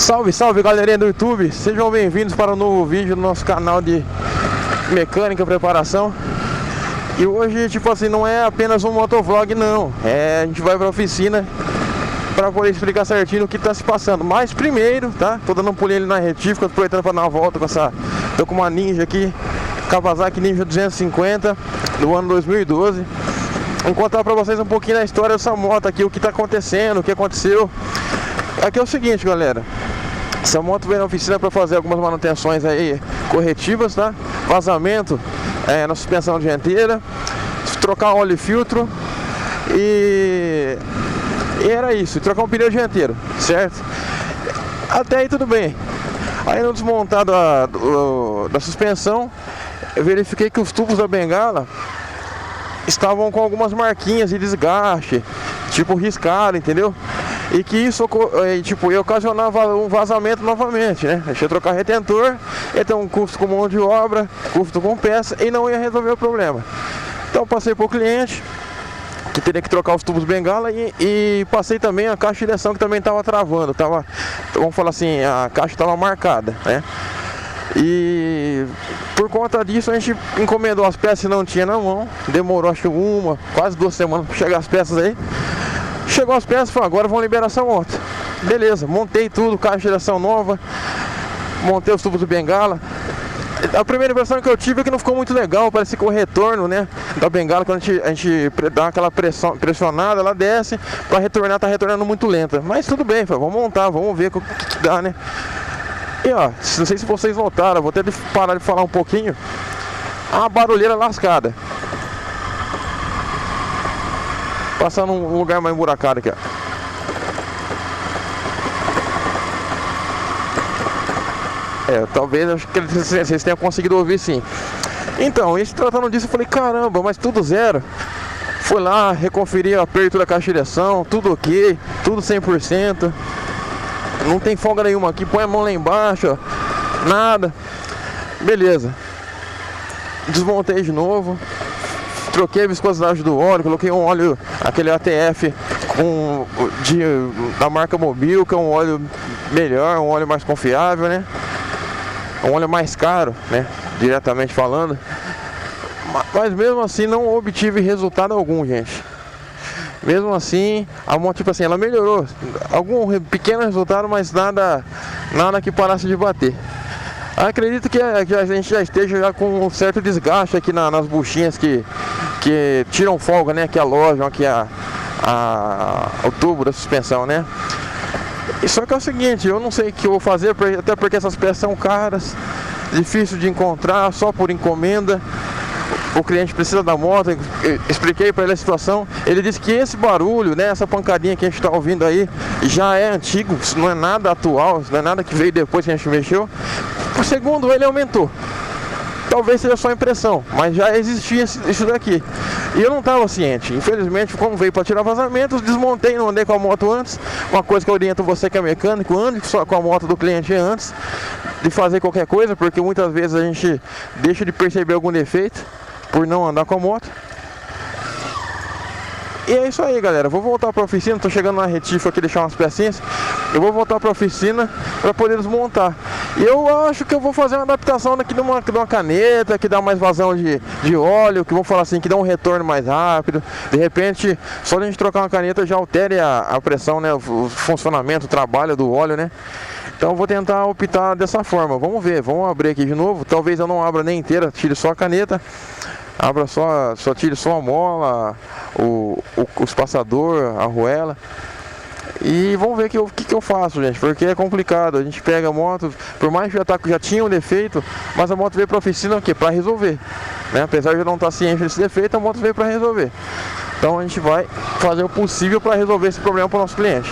Salve, salve galerinha do YouTube, sejam bem-vindos para um novo vídeo do nosso canal de mecânica e preparação. E hoje, tipo assim, não é apenas um motovlog não, a gente vai para a oficina para poder explicar certinho o que está se passando. Mas primeiro, tá? Tô dando um pulinho ali na retífica, aproveitando para dar uma volta com essa... Tô com uma Ninja aqui, Kawasaki Ninja 250 do ano 2012. Vou contar para vocês um pouquinho da história dessa moto aqui, o que está acontecendo, o que aconteceu. Aqui é o seguinte, galera, essa moto veio na oficina para fazer algumas manutenções aí corretivas, tá? Vazamento na suspensão dianteira, trocar óleo e filtro e era isso, e trocar um pneu dianteiro, certo? Até aí tudo bem. Aí no desmontar da suspensão, eu verifiquei que os tubos da bengala estavam com algumas marquinhas de desgaste, tipo riscado, entendeu? E que isso ia ocasionava um vazamento novamente, né? Deixa eu trocar retentor, ia ter um custo com mão de obra, custo com peça e não ia resolver o problema. Então passei para o cliente que teria que trocar os tubos bengala e passei também a caixa de direção que também estava travando, vamos falar assim, a caixa estava marcada, né? E por conta disso a gente encomendou as peças e não tinha na mão, demorou acho que quase 2 semanas para chegar as peças aí. Chegou as peças e falou, agora vão liberar essa moto. Beleza, montei tudo, caixa de direção nova, montei os tubos do bengala. A primeira impressão que eu tive é que não ficou muito legal, parece que o retorno, né, da bengala, quando a gente dá aquela pressionada, ela desce, para retornar, tá retornando muito lenta. Mas tudo bem, vamos montar, vamos ver o que dá, né. E ó, não sei se vocês notaram, vou até parar de falar um pouquinho, a barulheira lascada. Passar num lugar mais emburacado aqui, ó. Talvez, acho que vocês tenham conseguido ouvir sim. Então, e se tratando disso, eu falei, caramba, mas tudo zero. Fui lá, reconferi o aperto da caixa de direção, tudo ok, tudo 100%. Não tem folga nenhuma aqui, põe a mão lá embaixo, ó. Nada. Beleza. Desmontei de novo. Troquei a viscosidade do óleo, coloquei um óleo, aquele ATF da marca Mobil, que é um óleo melhor, um óleo mais confiável, né? Um óleo mais caro, né? Diretamente falando. Mas mesmo assim não obtive resultado algum, gente. Mesmo assim, a moto, tipo assim, ela melhorou. Algum pequeno resultado, mas nada que parasse de bater. Acredito que a gente já esteja já com um certo desgaste aqui nas buchinhas que tiram folga, né? Que alojam aqui o tubo da suspensão, né? E só que é o seguinte, eu não sei o que eu vou fazer, até porque essas peças são caras, difícil de encontrar, só por encomenda. O cliente precisa da moto, expliquei para ele a situação. Ele disse que esse barulho, né, essa pancadinha que a gente está ouvindo aí, já é antigo, isso não é nada atual, isso não é nada que veio depois que a gente mexeu. Segundo ele, aumentou. Talvez seja só impressão, mas já existia isso daqui. E eu não estava ciente. Infelizmente, como veio para tirar vazamentos, desmontei, não andei com a moto antes. Uma coisa que eu oriento você que é mecânico, ande só com a moto do cliente antes de fazer qualquer coisa, porque muitas vezes a gente deixa de perceber algum defeito por não andar com a moto. E é isso aí, galera, vou voltar para a oficina, tô chegando na retífica aqui, deixar umas pecinhas. Eu vou voltar para a oficina para poder desmontar. E eu acho que eu vou fazer uma adaptação aqui de uma caneta, que dá mais vazão de óleo, que vamos falar assim, que dá um retorno mais rápido. De repente, só a gente trocar uma caneta já altere a pressão, né, o funcionamento, o trabalho do óleo, né. Então eu vou tentar optar dessa forma. Vamos ver, vamos abrir aqui de novo. Talvez eu não abra nem inteira, tire só a caneta. Abra tire só a mola, o espaçador, a arruela. E vamos ver o que eu faço, gente, porque é complicado. A gente pega a moto, por mais que já tinha um defeito, mas a moto veio para a oficina o quê? Para resolver, né? Apesar de eu não estar ciente desse defeito, a moto veio para resolver. Então a gente vai fazer o possível para resolver esse problema para o nosso cliente.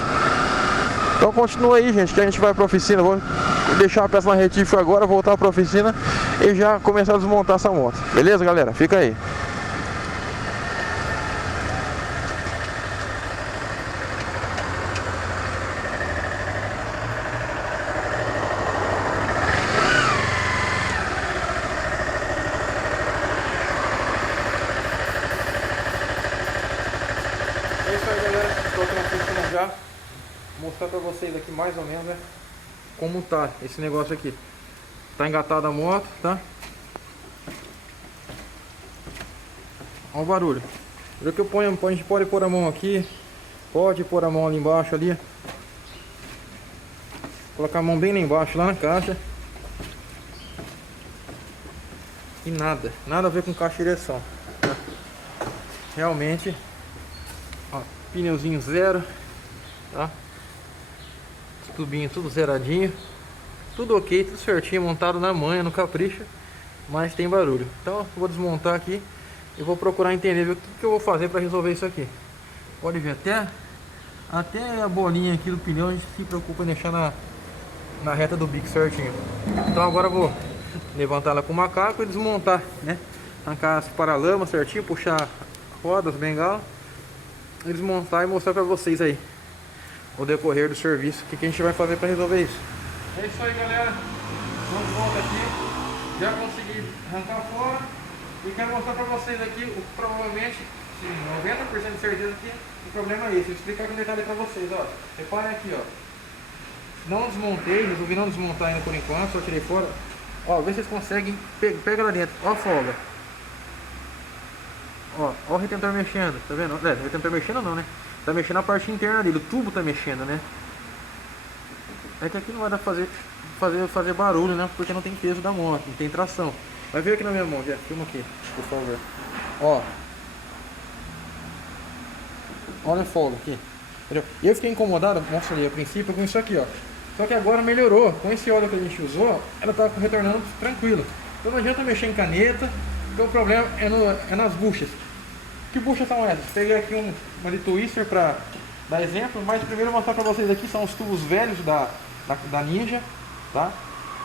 Então continua aí, gente, que a gente vai para a oficina. Vou deixar a peça na retífica agora, voltar para a oficina e já começar a desmontar essa moto. Beleza, galera? Fica aí. É isso aí, galera. Estou aqui na oficina já. Vou mostrar para vocês aqui mais ou menos, né, como tá esse negócio aqui. Tá engatada a moto, tá? Olha o barulho. Já que eu ponho, a gente pode pôr a mão aqui, pode pôr a mão ali embaixo ali. Colocar a mão bem lá embaixo, lá na caixa. E nada a ver com caixa de direção, tá? Realmente, ó, pneuzinho zero, tá? Tubinho tudo zeradinho, tudo ok, tudo certinho, montado na manha, no capricho, mas tem barulho. Então eu vou desmontar aqui e vou procurar entender o que eu vou fazer para resolver isso aqui. Pode ver, até a bolinha aqui do pneu a gente se preocupa em deixar na reta do bico certinho. Então agora eu vou levantar ela com o macaco e desmontar, né? Arrancar as paralamas certinho, puxar rodas, bengala e desmontar e mostrar para vocês aí o decorrer do serviço, o que a gente vai fazer para resolver isso. É isso aí, galera. Vamos de volta aqui. Já consegui arrancar fora e quero mostrar para vocês aqui provavelmente, sim, 90% de certeza que o problema é esse. Vou explicar aqui um detalhe para vocês, ó. Reparem aqui, ó. Não desmontei, resolvi não desmontar ainda por enquanto, só tirei fora. Ó, vê se vocês conseguem, pega lá dentro, ó a folga. Ó o retentor mexendo, tá vendo? O retentor mexendo não, né? Tá mexendo a parte interna dele, o tubo tá mexendo, né? É que aqui não vai dar fazer barulho, né? Porque não tem peso da moto, não tem tração. Vai ver aqui na minha mão, já, filma aqui, por favor. Ó. Olha a folga aqui. Entendeu? E eu fiquei incomodado, mostra ali a princípio, com isso aqui, ó. Só que agora melhorou. Com esse óleo que a gente usou, ela tá retornando tranquilo. Então não adianta mexer em caneta, porque o problema é nas buchas. Que buchas são essas? Peguei aqui uma de twister para dar exemplo, mas primeiro eu vou mostrar para vocês aqui, são os tubos velhos da Ninja, tá?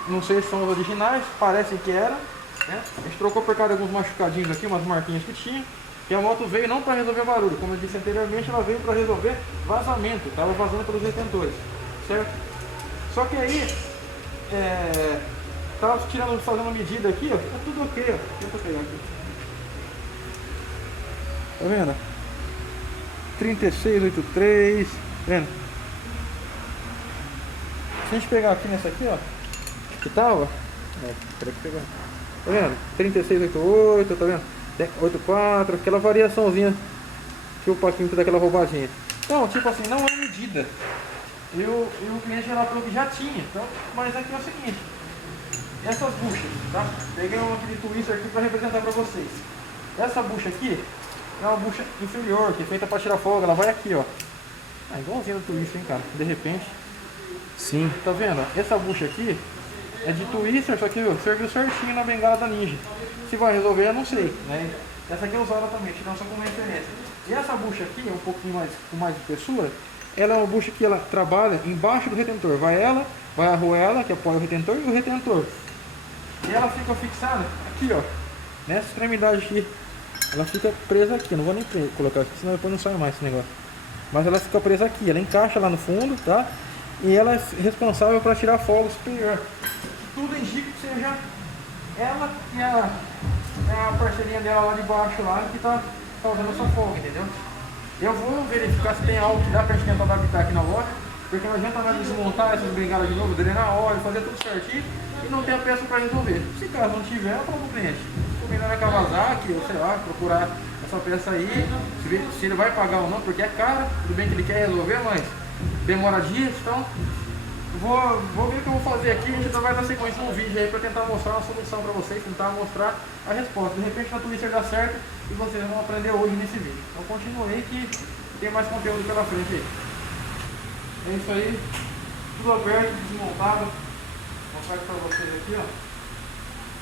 Não sei se são os originais, parece que era, né? A gente trocou por causa de alguns machucadinhos aqui, umas marquinhas que tinha. E a moto veio não para resolver barulho, como eu disse anteriormente, ela veio para resolver vazamento, estava vazando pelos retentores, certo? Só que aí, tava fazendo medida aqui, ó, tá tudo ok, ó. Deixa eu pegar aqui. Tá vendo? 3683, tá vendo? Se a gente pegar aqui nessa aqui, ó, que tava, peraí que pegar. Tá vendo? 3688, tá vendo? 84, aquela variaçãozinha que o Paquinho fez daquela roubadinha. Então, tipo assim, não é medida. E o cliente relatou que já tinha. Então, mas aqui é o seguinte, essas buchas, tá? Peguei uma aqui de twister aqui para representar para vocês. Essa bucha aqui é uma bucha inferior, que é feita para tirar folga, ela vai aqui, ó. Ah, igualzinho do twister, hein, cara? De repente. Sim. Tá vendo? Essa bucha aqui é de twister, só que serviu certinho na bengala da Ninja. Se vai resolver, eu não sei, né? Essa aqui é usada também, tirando só como referência. E essa bucha aqui, um pouquinho mais, com mais espessura, ela é uma bucha que ela trabalha embaixo do retentor. Vai a arruela, que apoia o retentor, e o retentor. E ela fica fixada aqui, ó, nessa extremidade aqui. Ela fica presa aqui, não vou nem colocar aqui, senão depois não sai mais esse negócio. Mas ela fica presa aqui, ela encaixa lá no fundo, tá? E ela é responsável para tirar a folga superior. Tudo indica que seja ela e a parceirinha dela lá de baixo lá que tá causando essa folga, entendeu? Eu vou verificar se tem algo que dá pra gente tentar adaptar aqui na loja, porque não adianta mais desmontar essas bengalas de novo, drenar óleo, fazer tudo certinho e não ter a peça para resolver. Se caso não tiver, eu falo pro cliente, o melhor é Kawasaki, ou sei lá, procurar essa peça aí, se ele vai pagar ou não, porque é caro, tudo bem que ele quer resolver, mas demora dias, então vou ver o que eu vou fazer aqui. A gente vai dar sequência num vídeo aí para tentar mostrar uma solução para vocês, tentar mostrar a resposta. De repente na Twitter dá certo e vocês vão aprender hoje nesse vídeo. Então continue aí que tem mais conteúdo pela frente aí. É isso aí, tudo aberto, desmontado. Vou mostrar para vocês aqui, ó,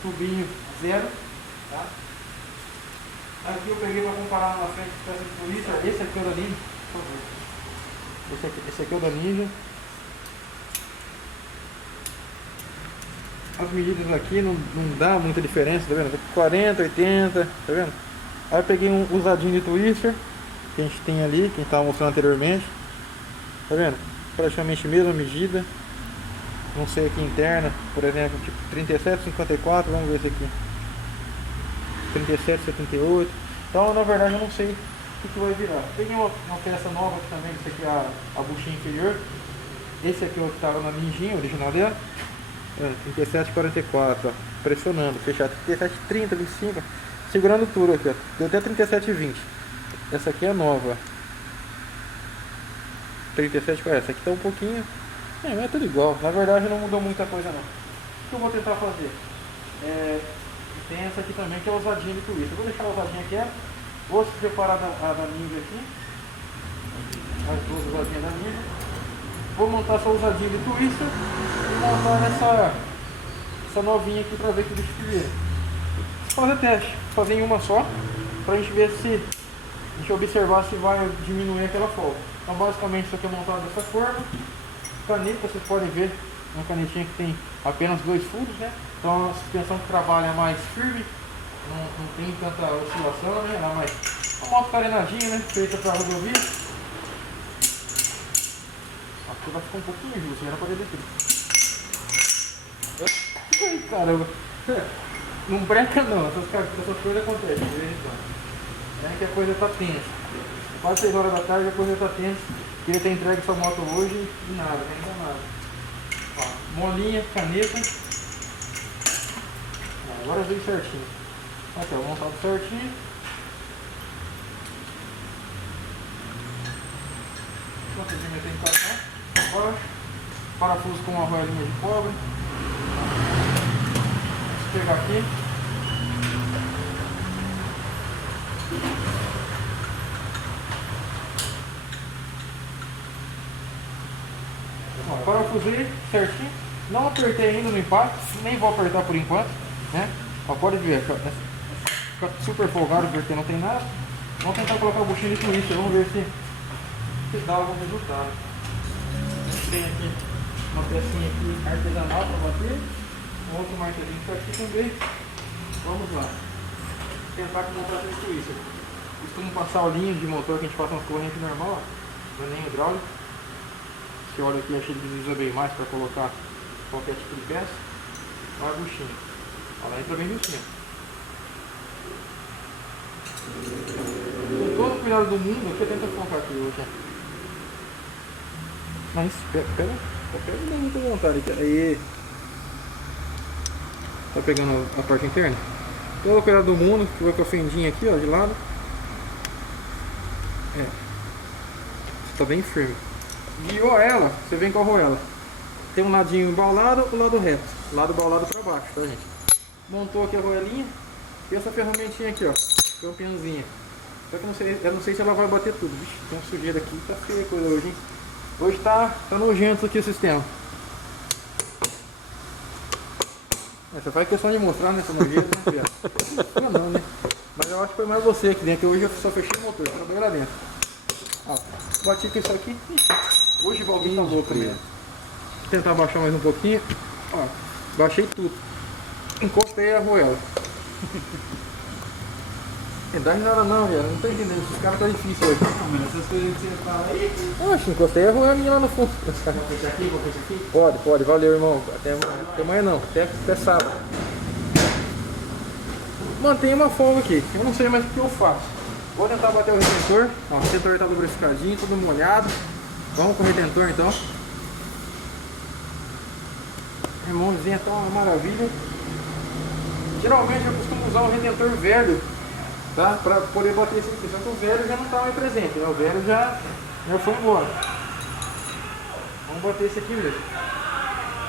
tubinho zero, tá? Aqui eu peguei para comparar na frente com essa de polícia. Esse aqui é o da Ninja, por favor. Esse aqui é o da Ninja. As medidas aqui não dá muita diferença, tá vendo? 40, 80, tá vendo? Aí eu peguei um usadinho de twister que a gente tem ali, que a gente estava mostrando anteriormente, tá vendo? Praticamente a mesma medida. Não sei aqui interna, por exemplo, tipo 37, 54, vamos ver esse aqui. 37, 78. Então na verdade eu não sei o que vai virar. Peguei uma peça nova aqui também, que aqui é a buchinha inferior. Esse aqui é o que estava na ninjinha original dela. 37,44, ó, pressionando, fechado 37,30, 25, segurando tudo aqui, ó. Deu até 37,20. Essa aqui é nova. 37, essa aqui tá um pouquinho. Mas é tudo igual. Na verdade não mudou muita coisa não. O que eu vou tentar fazer? Tem essa aqui também que é ousadinha de twist. Eu vou deixar a ousadinha aqui. Vou separar a da ninja aqui. As duas ousadinhas da ninja. Vou montar essa ousadinha de twister e montar essa novinha aqui pra ver que bicho que vira. Fazer teste, fazer em uma só, pra gente ver se a gente observar se vai diminuir aquela folga. Então basicamente isso aqui é montado dessa forma. Caneta, vocês podem ver, uma canetinha que tem apenas 2 furos, né? Então a suspensão que trabalha é mais firme, não tem tanta oscilação, né? Ela é mais uma moto carenadinha, né? Feita para rodovia. Aqui vai ficar um pouquinho justo, era para descer. Ai, caramba! Não breca não, essas coisas acontecem de vez em quando. É que a coisa tá tensa. Quase 6 horas da tarde a coisa tá tensa. Queria ter entregue essa moto hoje e nada, ainda nada. Ó, molinha, caneta. Agora veio certinho. Aqui, ó, montado certinho. Vou meter em encaixar. Baixo. Parafuso com uma roelinha de cobre. Vou pegar aqui. Parafusei certinho, não apertei ainda no impacto, nem vou apertar por enquanto, né? Ó, pode ver, fica super folgado porque não tem nada. Vamos tentar colocar o buchinho de twist, vamos ver se dá algum resultado. Tem aqui uma pecinha aqui artesanal para bater, um outro martelinho que está aqui também. Vamos lá, tentar montar esse twist. Costumo passar o linho de motor que a gente passa nas correntes normal, não é nem hidráulico. Esse óleo aqui achei que precisa bem mais para colocar qualquer tipo de peça. Olha a buchinha. Ela entra bem justinha. Com todo o cuidado do mundo, aqui tenta focar aqui hoje. Mas pega bem muita vontade aqui. Aí. Tá pegando a parte interna? Todo o cuidado do mundo, que vai com a fendinha aqui, ó, de lado. Tá bem firme. Guiou ela, você vem com a arruela. Tem um ladinho embaulado, o lado reto. Lado embaulado pra baixo, tá, gente? Montou aqui a arruelinha. E essa ferramentinha aqui, ó. Campeãozinha. Só que eu não sei se ela vai bater tudo. Vixe, tem uma sujeira aqui, tá feia a coisa hoje, hein? Hoje tá nojento aqui o sistema. Você faz questão de mostrar nessa nojeira, né, Fiat? Não, né? Mas eu acho que foi mais você aqui dentro. Hoje eu só fechei o motor, trabalhei lá dentro. Ó, bati com isso aqui. Hoje o Valguinho tá louco mesmo. Vou tentar baixar mais um pouquinho. Ó, baixei tudo. Encostei a arruela. Não dá nada não, velho. Não tô entendendo. Esses caras tá difícil hoje. Essas coisas que você fala aí. Oxe, encostei a arruelinha lá no fundo. Vou fechar aqui, vou fechar aqui. Pode, valeu, irmão. Até amanhã não, até sábado. Mantenha uma folga aqui. Eu não sei mais o que eu faço. Vou tentar bater o retentor. Ó, o retentor tá lubrificadinho, tudo molhado. Vamos com o retentor então. Remãozinha tá uma maravilha. Geralmente eu costumo usar um retentor velho, tá? Pra poder bater esse aqui. Só que o velho já não tá mais presente, né? O velho já foi embora. Vamos bater esse aqui mesmo.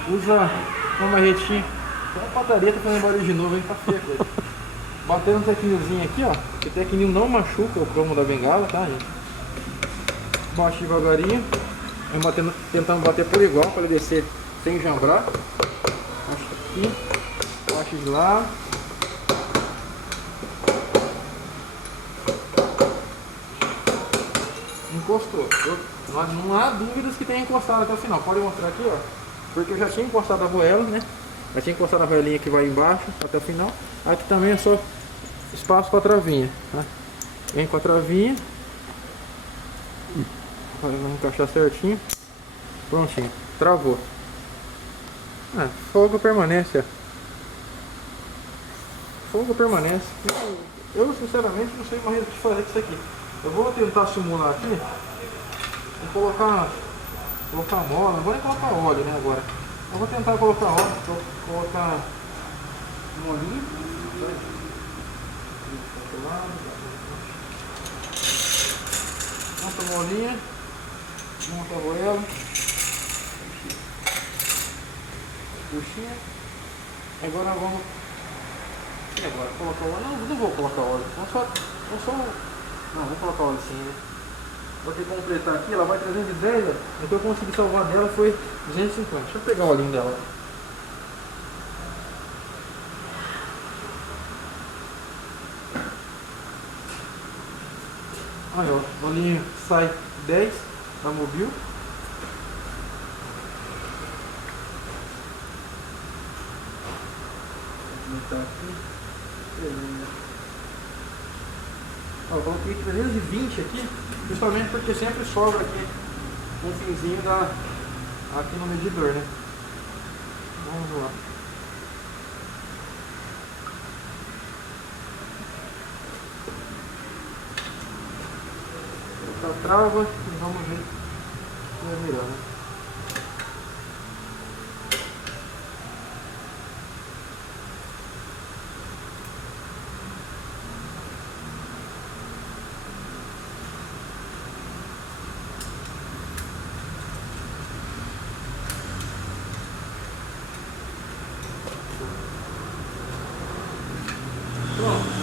Usa uma marretinha. Tem uma pataria, tá fazendo barulho de novo, hein? Tá feio a coisa. Batendo um tequinhozinho aqui, ó. O tequinho não machuca o cromo da bengala, tá, gente? Baixa devagarinho. Tentando bater por igual para ele descer sem jambrar. Baixa aqui. Baixa de lá. Encostou. Não há dúvidas que tenha encostado até o final. Pode mostrar aqui, ó. Porque eu já tinha encostado a arruela, né? Já tinha encostado a arruelinha que vai embaixo até o final. Aqui também é só espaço para a travinha, tá? Vem com a travinha. Agora vamos encaixar certinho. Prontinho. Travou. Folga permanece, ó. Folga permanece. Eu sinceramente não sei mais o que fazer com isso aqui. Eu vou tentar simular aqui. Vou colocar colocar mola, não vou nem colocar óleo, né, agora. Eu vou tentar colocar óleo, vou colocar molinho. Monta a molinha, monta a argoela, puxinha. Agora vamos. E agora? Colocar óleo? Não vou colocar óleo. Não, vou colocar óleo sim, né? Vou ter que completar aqui, ela vai 310, ó. O que eu consegui salvar dela foi 250. Deixa eu pegar o olhinho dela. Aí ó, o olhinho sai 10 da Mobil. Vou aqui. Ó, eu coloquei 320 aqui, justamente porque sempre sobra aqui um fiozinho aqui no medidor, né? Vamos lá. Colocar a trava e vamos ver se vai virar, né?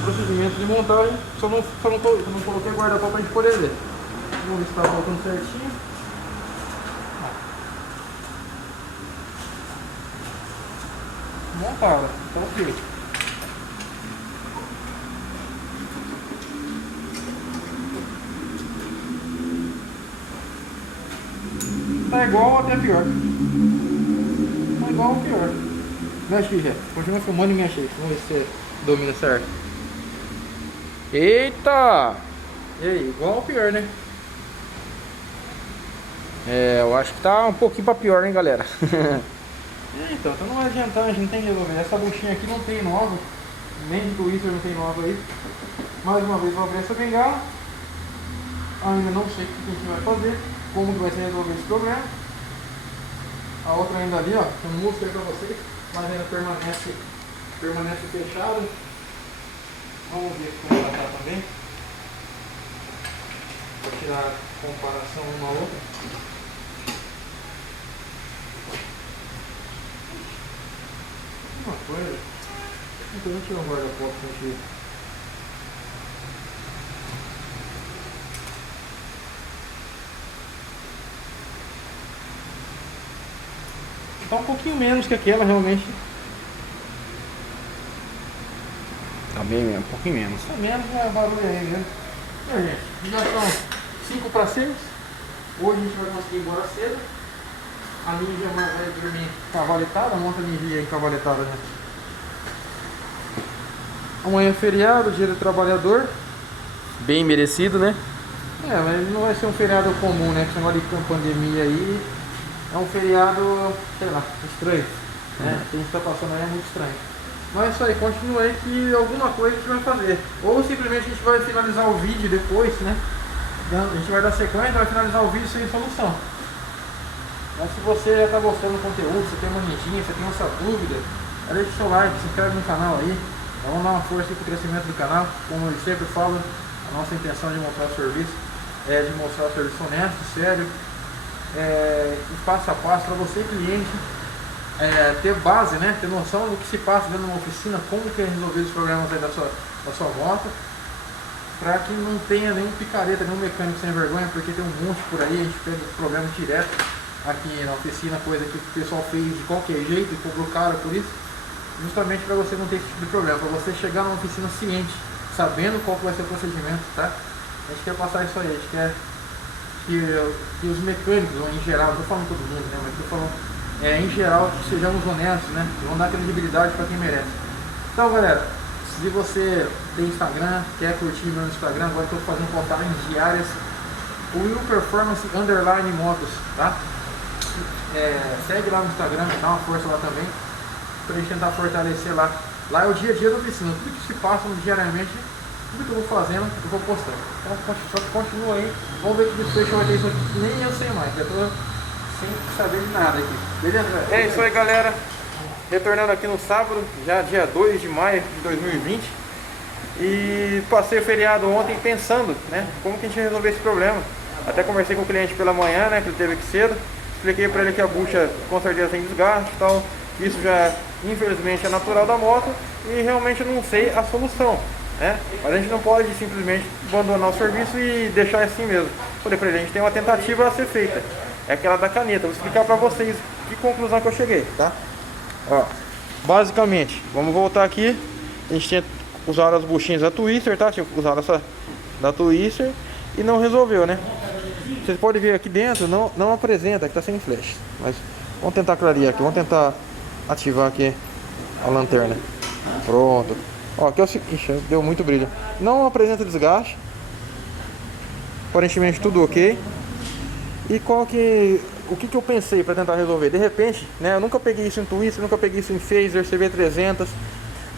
Procedimento de montagem, só não coloquei guarda-pó pra gente poder ver. Vamos ver se tá voltando certinho. Montada, tá ok. Tá igual ou até pior. Tá igual ou pior. Mexe aí, já. Continua filmando e mexe aí. Vamos ver se você domina certo. Eita! E aí, igual ou pior, né? É, eu acho que tá um pouquinho pra pior, hein, galera? Então não vai adiantar, a gente não tem que resolver. Essa buchinha aqui não tem nova, nem de twister não tem nova aí. Mais uma vez vou abrir essa bengala. Ainda não sei o que a gente vai fazer, como que vai ser resolver esse problema. A outra ainda ali, ó, eu não mostrei pra vocês, mas ainda permanece fechada. Vamos ver como ela tá também. Vou tirar a comparação uma a outra. Uma coisa. Então deixa eu guardar a foto aqui. Tá um pouquinho menos que aquela realmente. Tá bem mesmo, um pouquinho menos. Tá menos, é barulho aí mesmo. Então, gente, já são 5 para 6. Hoje a gente vai conseguir ir embora cedo. A Ninja vai dormir cavaletada, monta a Ninja encavaletada, né? Amanhã é feriado, dia do trabalhador. Bem merecido, né? É, mas não vai ser um feriado comum, né? Porque agora de pandemia aí é um feriado, sei lá, estranho. Né? O que a gente tá passando aí é muito estranho. Mas é isso aí, continua aí que alguma coisa a gente vai fazer. Ou simplesmente a gente vai finalizar o vídeo depois, né? A gente vai dar sequência, vai finalizar o vídeo sem solução. Mas se você já está gostando do conteúdo, você tem uma Nindinha, você tem essa dúvida, deixa o seu like, se inscreve no canal aí. Vamos dar uma força para o crescimento do canal. Como eu sempre falo, a nossa intenção de mostrar o serviço é de mostrar o serviço honesto, sério, e passo a passo para você, cliente, ter base, né? Ter noção do que se passa dentro de uma oficina, como que é resolvido os problemas aí da sua moto, para que não tenha nenhum picareta, nenhum mecânico sem vergonha, porque tem um monte por aí, a gente pega problema direto aqui na oficina, coisa que o pessoal fez de qualquer jeito e cobrou caro por isso, justamente para você não ter esse tipo de problema, para você chegar numa oficina ciente, sabendo qual que vai ser o procedimento, tá? A gente quer passar isso aí, a gente quer que os mecânicos, em geral, não estou falando todo mundo, né, mas estou falando em geral, que sejamos honestos, né? Vamos dar credibilidade para quem merece. Então, galera, se você tem Instagram, quer curtir meu Instagram, agora estou fazendo postagens diárias, o Will Performance _ Motos, tá? Segue lá no Instagram, dá uma força lá também, para a gente tentar fortalecer lá. Lá é o dia a dia da oficina, tudo que se passa diariamente, tudo que eu vou fazendo, eu vou postando. Então, só continua aí, vamos ver que desfecho vai ter isso aqui, nem eu sei mais, eu tô sem saber de nada aqui. Beleza, velho? É isso aí, galera. Retornando aqui no sábado, já dia 2 de maio de 2020. E passei o feriado ontem pensando, né, como que a gente ia resolver esse problema. Até conversei com o cliente pela manhã, né, que ele teve que cedo. Expliquei para ele que a bucha com certeza tem desgaste e tal. Isso já, infelizmente, é natural da moto. E realmente eu não sei a solução, né? Mas a gente não pode simplesmente abandonar o serviço e deixar assim mesmo. Falei para ele, a gente tem uma tentativa a ser feita. É aquela da caneta. Vou explicar para vocês que conclusão que eu cheguei, tá? Ó, basicamente, vamos voltar aqui. A gente tinha usado as buchinhas da Twister, tá? Tinha usado essa da Twister e não resolveu, né? Vocês podem ver aqui dentro, não apresenta, que tá sem flash. Mas vamos tentar clarear aqui, vamos tentar ativar aqui a lanterna. Pronto. Ó, aqui é o seguinte, ixi, deu muito brilho. Não apresenta desgaste. Aparentemente tudo ok. E o que eu pensei para tentar resolver? De repente, né, eu nunca peguei isso em Twister, nunca peguei isso em Phaser, CB300,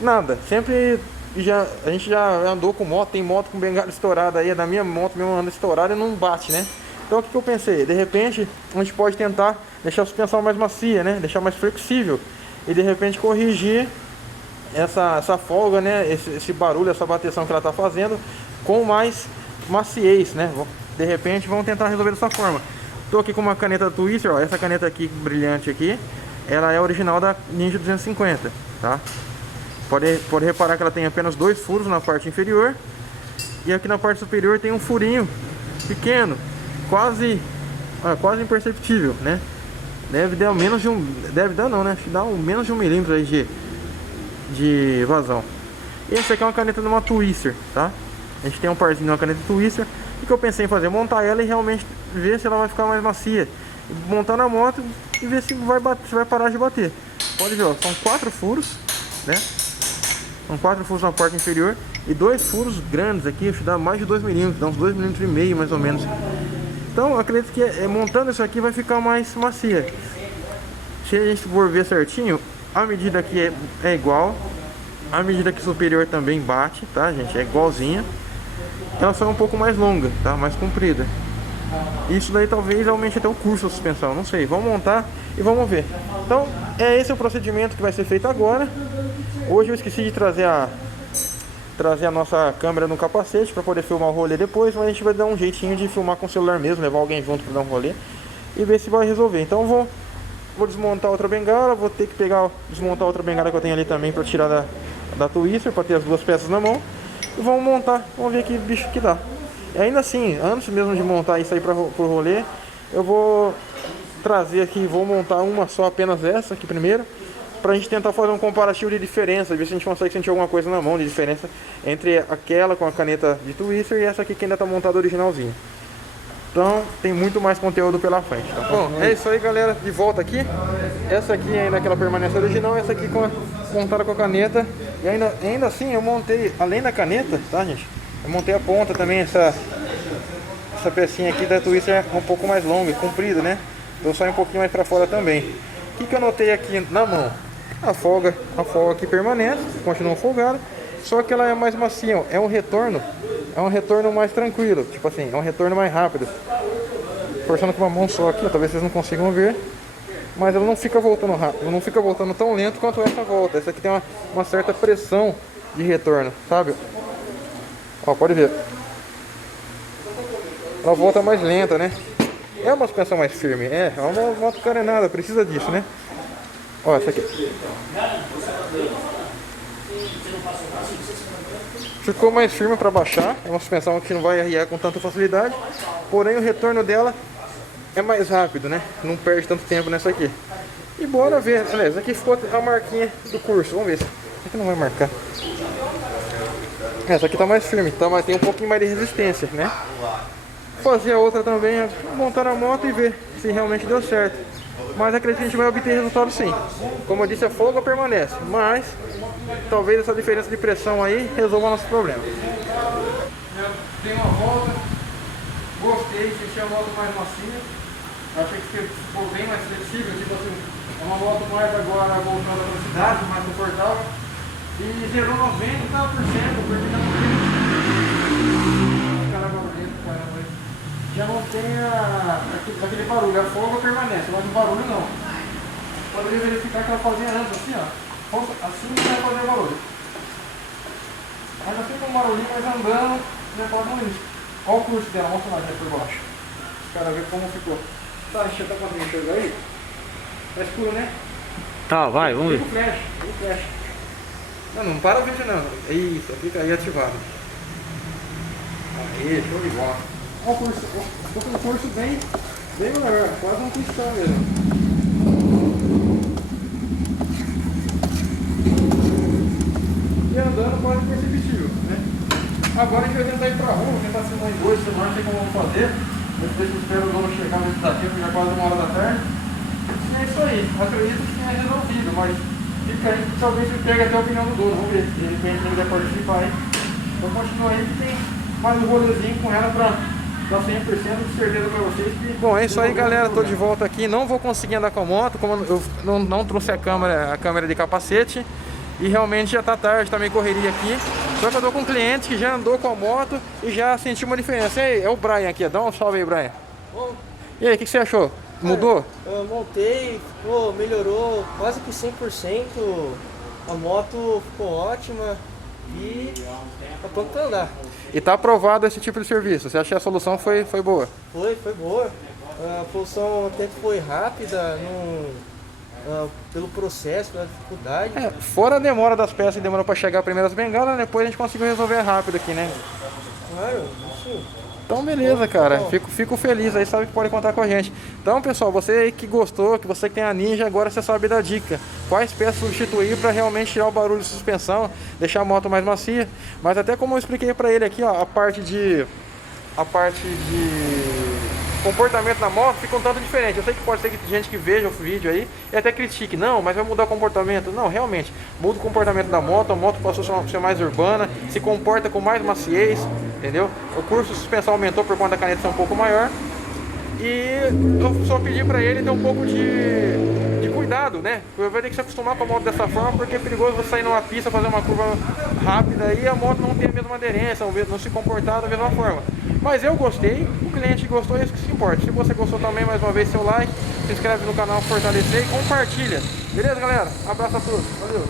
nada. Sempre a gente já andou com moto, tem moto com bengala estourada aí, da minha moto mesmo anda estourada e não bate, né? Então o que eu pensei? De repente, a gente pode tentar deixar a suspensão mais macia, né? Deixar mais flexível e de repente corrigir essa folga, né? Esse barulho, essa bateção que ela tá fazendo com mais maciez, né? De repente vamos tentar resolver dessa forma. Tô aqui com uma caneta Twister, ó, essa caneta aqui brilhante aqui, ela é original da Ninja 250, tá? Pode reparar que ela tem apenas 2 furos na parte inferior e aqui na parte superior tem um furinho pequeno, quase imperceptível, né? Deve dar menos de um, deve dar não, né? Acho que dá menos de 1 milímetro aí de vazão. Essa aqui é uma caneta de uma Twister, tá? A gente tem um parzinho de uma caneta Twister. O que eu pensei em fazer? Montar ela e realmente ver se ela vai ficar mais macia. Montar na moto e ver se vai parar de bater. Pode ver, ó, são 4 furos, né? São 4 furos na parte inferior e 2 furos grandes aqui, acho que dá mais de 2 milímetros, dá uns 2,5 milímetros mais ou menos. Então, eu acredito que montando isso aqui vai ficar mais macia. Se a gente for ver certinho, a medida aqui é igual. A medida aqui superior também bate, tá, gente? É igualzinha. Ela só é um pouco mais longa, tá? Mais comprida. Isso daí talvez aumente até o curso da suspensão, não sei. Vamos montar e vamos ver. Então, esse é o procedimento que vai ser feito agora. Hoje eu esqueci de trazer a nossa câmera no capacete para poder filmar o rolê depois, mas a gente vai dar um jeitinho de filmar com o celular mesmo, levar alguém junto para dar um rolê e ver se vai resolver. Então vou desmontar outra bengala, vou ter que desmontar outra bengala que eu tenho ali também para tirar da Twister, para ter as 2 peças na mão. E vamos montar, vamos ver que bicho que dá. E ainda assim, antes mesmo de montar e sair pro rolê, eu vou trazer aqui, vou montar uma só, apenas essa aqui primeiro, pra gente tentar fazer um comparativo de diferença, ver se a gente consegue sentir alguma coisa na mão de diferença entre aquela com a caneta de Twister e essa aqui que ainda tá montada originalzinha. Então tem muito mais conteúdo pela frente, tá bom? É isso aí, galera, de volta aqui. Essa aqui ainda que ela permanece original, essa aqui montada com a caneta. E ainda assim eu montei, além da caneta, tá, gente? Eu montei a ponta também, essa pecinha aqui da Twister é um pouco mais longa e comprida, né? Então sai um pouquinho mais pra fora também. O que eu notei aqui na mão? A folga aqui permanece, continua folgada, só que ela é mais macia, ó. É um retorno mais tranquilo, tipo assim, é um retorno mais rápido. Forçando com uma mão só aqui, ó, talvez vocês não consigam ver, mas ela não fica voltando rápido, não fica voltando tão lento quanto essa volta. Essa aqui tem uma certa pressão de retorno, sabe? Ó, pode ver. Ela volta mais lenta, né? É uma suspensão mais firme, é uma moto carenada, precisa disso, né? Ó, essa aqui. Ficou mais firme para baixar, é uma suspensão que não vai arriar com tanta facilidade, porém o retorno dela é mais rápido, né? Não perde tanto tempo nessa aqui. E bora ver, aliás, aqui ficou a marquinha do curso, vamos ver. Essa aqui não vai marcar. Essa aqui tá mais firme, tá, mas tem um pouquinho mais de resistência, né? Fazer a outra também, montar a moto e ver se realmente deu certo. Mas acredito que a gente vai obter resultado sim. Como eu disse, a folga permanece, mas talvez essa diferença de pressão aí resolva nosso problema. Dei uma volta, gostei, senti a moto mais macia. Achei que ficou bem mais flexível, tipo assim, é uma moto mais agora voltando à velocidade, mais confortável. E gerou 90%, porque não tem. Caramba, já não tem aquele barulho. A folga permanece, mas o barulho não. Poderia verificar que ela fazia antes assim, ó. Assim não vai fazer barulho. Mas já fica um barulhinho, mas andando, já pode não isso. Olha o curso dela, mostra lá já por baixo. Os caras ver como ficou. Tá, deixa eu tá conseguindo enxergar aí? Tá escuro, né? Tá, vai, vamos ver. Liga o flash. Não para o vídeo não. Isso, fica aí ativado. Aí, show de bola. Olha o curso, tô com o curso bem melhor, quase um cristão mesmo. E andando quase perceptível, né? Agora a gente vai tentar ir pra rua, tentar filmar em 2 semanas, não sei como vamos fazer. Depois que espero o dono chegar nesse daqui, porque já é quase 1 hora da tarde. E é isso aí, acredito que tenha resolvido, mas fica aí, talvez ele pegue até a opinião do dono, vamos ver se ele quiser participar aí. Então continua aí que tem mais um rolezinho com ela pra dar 100% de certeza pra vocês. Que bom, é isso aí galera, tô de volta aqui, não vou conseguir andar com a moto, como eu não trouxe a câmera de capacete. E realmente já tá tarde, tá meio correria aqui. Só que eu tô com um cliente que já andou com a moto e já sentiu uma diferença. E aí, é o Brian aqui, dá um salve aí, Brian. Bom, E aí, o que você achou? Mudou? eu montei, melhorou quase que 100%. A moto ficou ótima e tá pronto pra andar. E tá aprovado esse tipo de serviço? Você acha que a solução foi boa? Foi boa. A função até que foi rápida, pelo processo, pela dificuldade. Fora a demora das peças que demorou pra chegar as primeiras bengalas, depois a gente conseguiu resolver rápido aqui, né? Claro, isso. Então beleza, cara, fico feliz aí, sabe que pode contar com a gente. Então pessoal, você aí que gostou, que você que tem a Ninja, agora você sabe da dica. Quais peças substituir para realmente tirar o barulho de suspensão, deixar a moto mais macia. Mas até como eu expliquei para ele aqui, ó, a parte de comportamento na moto fica um tanto diferente. Eu sei que pode ser que gente que veja o vídeo aí e até critique, não, mas vai mudar o comportamento. Não, realmente, muda o comportamento da moto, a moto passou a ser mais urbana, se comporta com mais maciez, entendeu? O curso de suspensão aumentou por conta da caneta ser um pouco maior. E eu só pedi pra ele ter um pouco de cuidado, né? Vai ter que se acostumar com a moto dessa forma, porque é perigoso você sair numa pista, fazer uma curva rápida e a moto não ter a mesma aderência, não se comportar da mesma forma. Mas eu gostei, o cliente gostou, é isso que se importa. Se você gostou também, mais uma vez, seu like, se inscreve no canal, fortalecer e compartilha. Beleza, galera? Abraço a todos. Valeu!